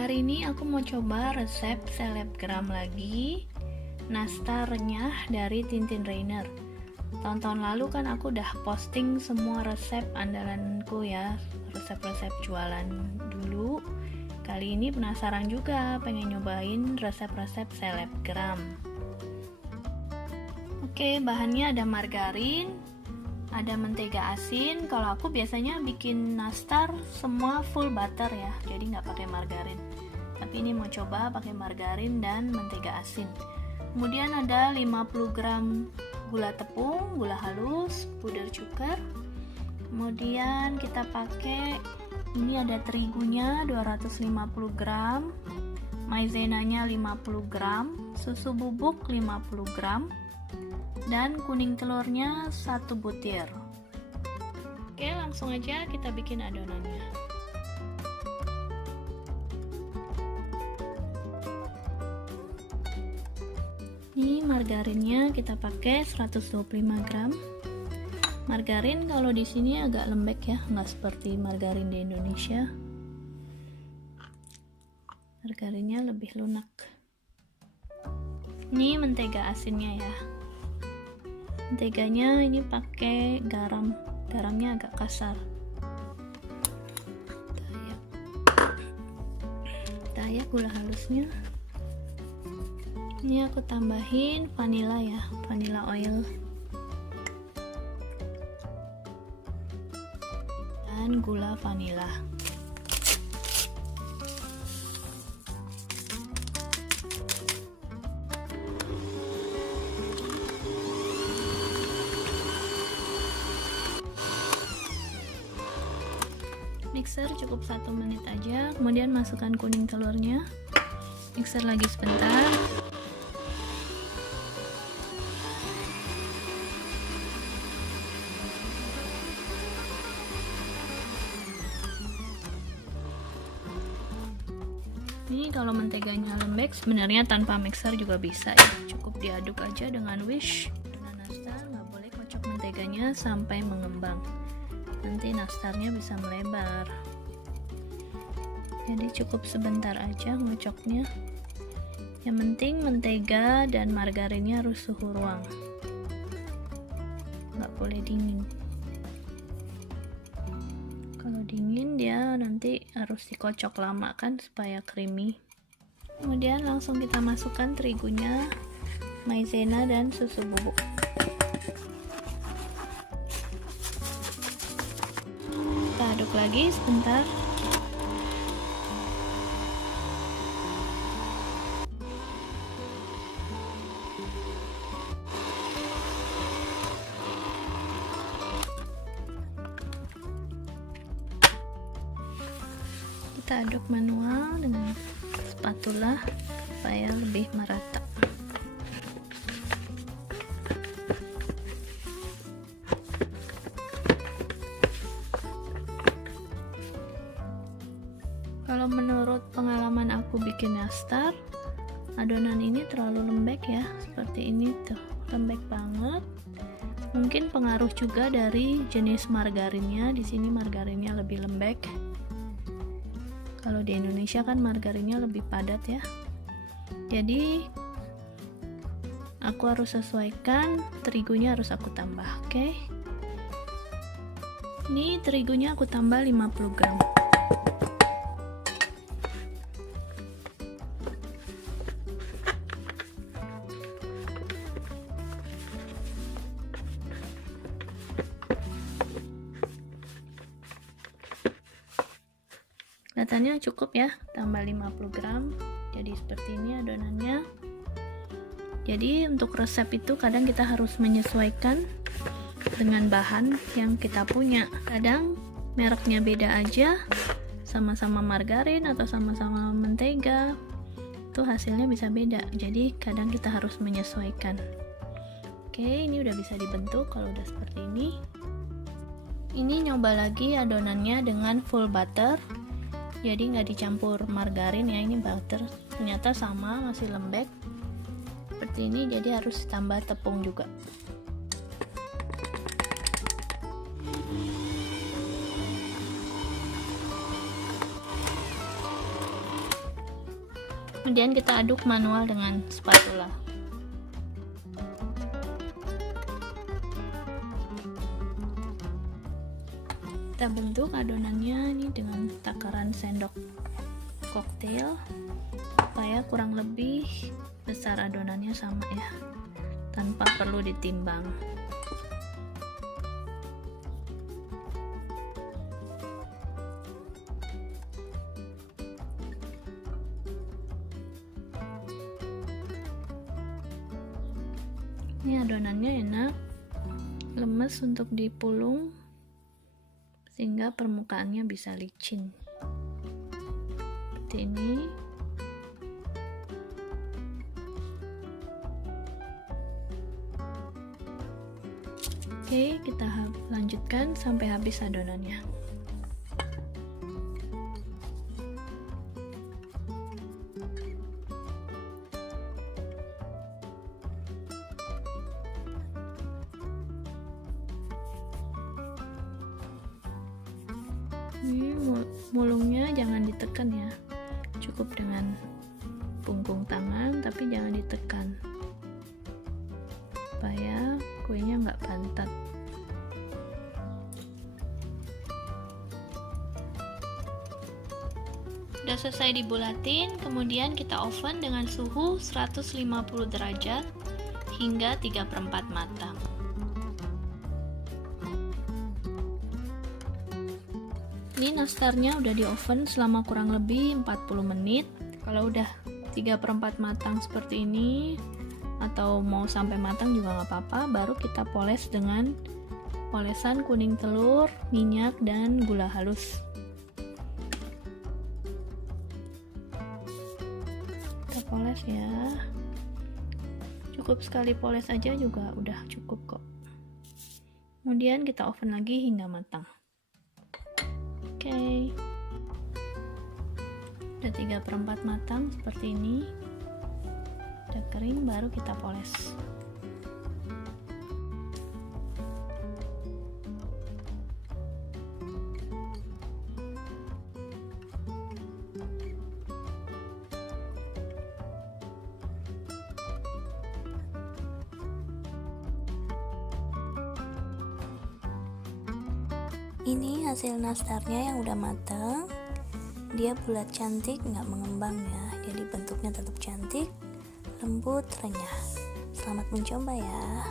Hari ini aku mau coba resep selebgram lagi, nastar renyah dari Tintin Rainer. Tahun-tahun lalu kan aku udah posting semua resep andalanku ya, resep-resep jualan dulu. Kali ini penasaran juga, pengen nyobain resep-resep selebgram. Oke, bahannya ada margarin, ada mentega asin. Kalau aku biasanya bikin nastar semua full butter ya, jadi nggak pakai margarin. Tapi ini mau coba pakai margarin dan mentega asin. Kemudian ada 50 gram gula tepung, gula halus, puder cuker. Kemudian kita pakai, ini ada terigunya 250 gram, maizenanya 50 gram, susu bubuk 50 gram, dan kuning telurnya 1 butir. Oke, langsung aja kita bikin adonannya. Ini margarinnya kita pakai 125 gram. Margarin kalau di sini agak lembek ya, nggak seperti margarin di Indonesia. Margarinnya lebih lunak. Ini mentega asinnya ya. Menteganya ini pakai garamnya agak kasar. Kita ayak gula halusnya. Ini aku tambahin vanila ya, vanilla oil dan gula vanila. Mixer cukup 1 menit aja, kemudian masukkan kuning telurnya, mixer lagi sebentar. Ini kalau menteganya lembek sebenarnya tanpa mixer juga bisa ya, cukup diaduk aja dengan wish. Dengan nastar nggak boleh kocok menteganya sampai mengembang, nanti nastarnya bisa melebar. Jadi cukup sebentar aja ngocoknya. Yang penting mentega dan margarinnya harus suhu ruang, nggak boleh dingin. Kalau dingin dia nanti harus dikocok lama kan supaya creamy. Kemudian langsung kita masukkan terigunya, maizena dan susu bubuk. Kita aduk lagi sebentar. Kita aduk manual dengan spatula supaya lebih merata. Kalau menurut pengalaman aku bikin nastar, adonan ini terlalu lembek ya, seperti ini tuh, lembek banget. Mungkin pengaruh juga dari jenis margarinnya. Di sini margarinnya lebih lembek. Kalau di Indonesia kan margarinnya lebih padat ya. Jadi aku harus sesuaikan, terigunya harus aku tambah, oke? Ini terigunya aku tambah 50 gram. Kelihatannya cukup ya, tambah 50 gram. Jadi seperti ini adonannya. Jadi untuk resep itu kadang kita harus menyesuaikan dengan bahan yang kita punya. Kadang mereknya beda aja, sama-sama margarin atau sama-sama mentega, itu hasilnya bisa beda. Jadi kadang kita harus menyesuaikan. Oke, ini udah bisa dibentuk kalau udah seperti ini. Ini nyoba lagi adonannya dengan full butter. Jadi nggak dicampur margarin ya, ini butter. Ternyata sama, masih lembek seperti ini, jadi harus tambah tepung juga. Kemudian kita aduk manual dengan spatula. Kita bentuk adonannya ini dengan takaran sendok koktail supaya kurang lebih besar adonannya sama ya, tanpa perlu ditimbang. Ini adonannya enak, lemes untuk dipulung sehingga permukaannya bisa licin. Seperti ini. Oke, kita lanjutkan sampai habis adonannya. Ini mulungnya jangan ditekan ya, cukup dengan punggung tangan tapi jangan ditekan supaya kuenya nggak bantat. Udah selesai dibulatin, kemudian kita oven dengan suhu 150 derajat hingga 3/4 matang. Ini nastarnya udah di oven selama kurang lebih 40 menit. Kalau udah 3/4 matang seperti ini, atau mau sampai matang juga nggak apa-apa, baru kita poles dengan polesan kuning telur, minyak, dan gula halus. Kita poles ya, cukup sekali poles aja juga udah cukup kok. Kemudian kita oven lagi hingga matang. Oke, udah 3/4 matang seperti ini, udah kering, baru kita poles. Ini hasil nastarnya yang udah matang. Dia bulat cantik, nggak mengembang ya, jadi bentuknya tetap cantik, lembut, renyah. Selamat mencoba ya.